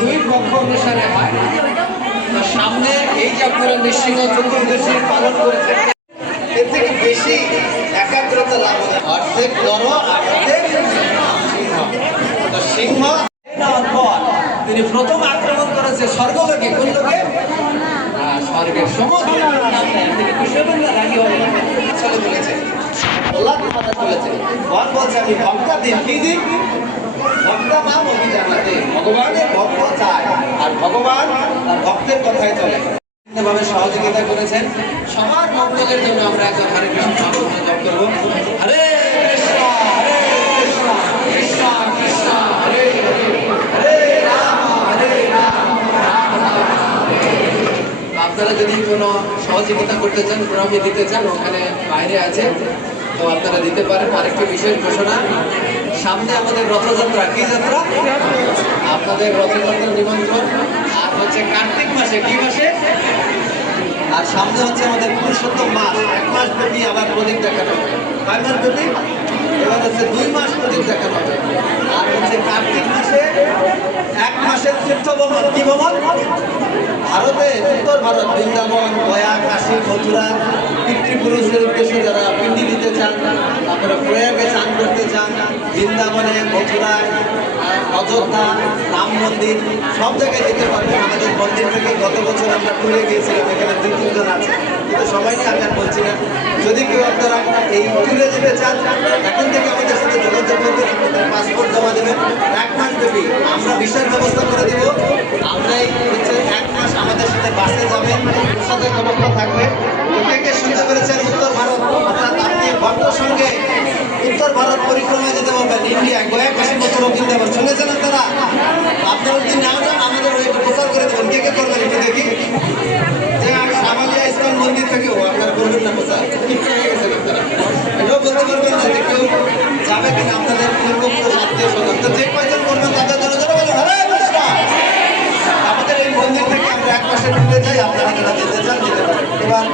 দুই পক্ষ অনুসারে হয়। সামনে এই যে আপনারা নৃসিংহ চতুর্দশী পালন করেছেন, এর থেকে বেশি একাগ্রতা লাভ হয়। অর্ধেক নর অর্ধেক সিংহ। তিনি প্রথম আক্রমণ করেছে স্বর্গলোকে। কোন লোকে? স্বর্গের সমস্ত বলেছে আমি ভক্তা দিন। কি দিন? ভক্তা নাম অভিযানাতে ভগবানের ভক্ত চায়, আর ভগবান ভক্তের কথাই চলে। ভাবে সহযোগিতা করেছেন। সবার মঙ্গলের জন্য আমরা একজন হরে কৃষ্ণ মহামন্ত্র জপ করবো। হরে কৃষ্ণ হরে কৃষ্ণ কৃষ্ণ কৃষ্ণ হরে হরে হরে রাম রাম রাম। আপনারা যদি কোনো সহযোগিতা করতে চান, প্রণামী দিতে চান, ওখানে বাইরে আছে, তো আপনারা দিতে পারেন। আরেকটি বিশেষ ঘোষণা, সামনে আমাদের রথযাত্রা। কি যাত্রা? আপনাদের রথযাত্রার নিমন্ত্রণ। আর হচ্ছে কার্তিক মাসে। কি মাসে? আর সামনে হচ্ছে আমাদের পুরুষোত্তম মাস। 1 মাস ব্যাপী আবার প্রদীপ দেখানো হবে। 5 মাস ব্যাপী? এবার হচ্ছে 2 মাস প্রদীপ দেখানো হবে। আর হচ্ছে কার্তিক মাসে 1 মাসের তীর্থ ভ্রমণ। কি ভ্রমণ? ভারতে, উত্তর ভারত, বৃন্দাবন, গয়া, কাশী, মথুরা, পিতৃপুরুষের উদ্দেশ্যে যারা পিণ্ডি দিতে চান, তারপরে প্রয়াগে চান করতে চান, বৃন্দাবনে, মথুরায়, অযোধ্যা, রাম মন্দির, সব জায়গায় যেতে পারবেন আমাদের মন্দির থেকে। গত বছর আমরা ট্যুরে গিয়েছিলাম, এখানে 2-3 জন আছে, কিন্তু সবাইকে আমি আর বলছি না। যদি কেউ আপনারা এই ট্যুরে যেতে চান, এখন থেকে আমাদের সাথে যোগাযোগ করবেন, আপনাদের পাসপোর্ট জমা দেবেন। 1 মাস ব্যাপী আমরা ভিসার ব্যবস্থা করে দেব। আমরাই হচ্ছে 1 মাস আমাদের সাথে বাসে যাবেন, প্রসাদের ব্যবস্থা থাকবে। কে শুনতে পেরেছেন? উত্তর ভারত, অর্থাৎ আপনি ভক্তর সঙ্গে উত্তর ভারত পরিক্রমায় যেতে পারবেন। ইন্ডিয়া, গয়া, কাশী, মথুরা, বৃন্দাবন। শুনেছেন আপনারা? আপনারা যদি নাও যান, আমাদের ওই প্রচার করে দেবেন। কে করবেন একটু দেখি? যে সামালিয়া ইস্কন মন্দির থেকেও আপনারা করবেন না প্রচার? ঠিক হয়ে গেছেন আপনারা। এটাও বলতে পারবেন না যে কেউ যাবে কিনা আপনাদের পূর্বপুরুষ আত্মীয় স্বজন। তো যে কয়জন করবেন তাদের জন্য জন্য বলুন হরে কৃষ্ণ। আমাদের এই মন্দির থেকে আমরা 1 মাসের ট্যুরে যাই। আপনারা যারা যেতে চান যেতে পারেন। এবার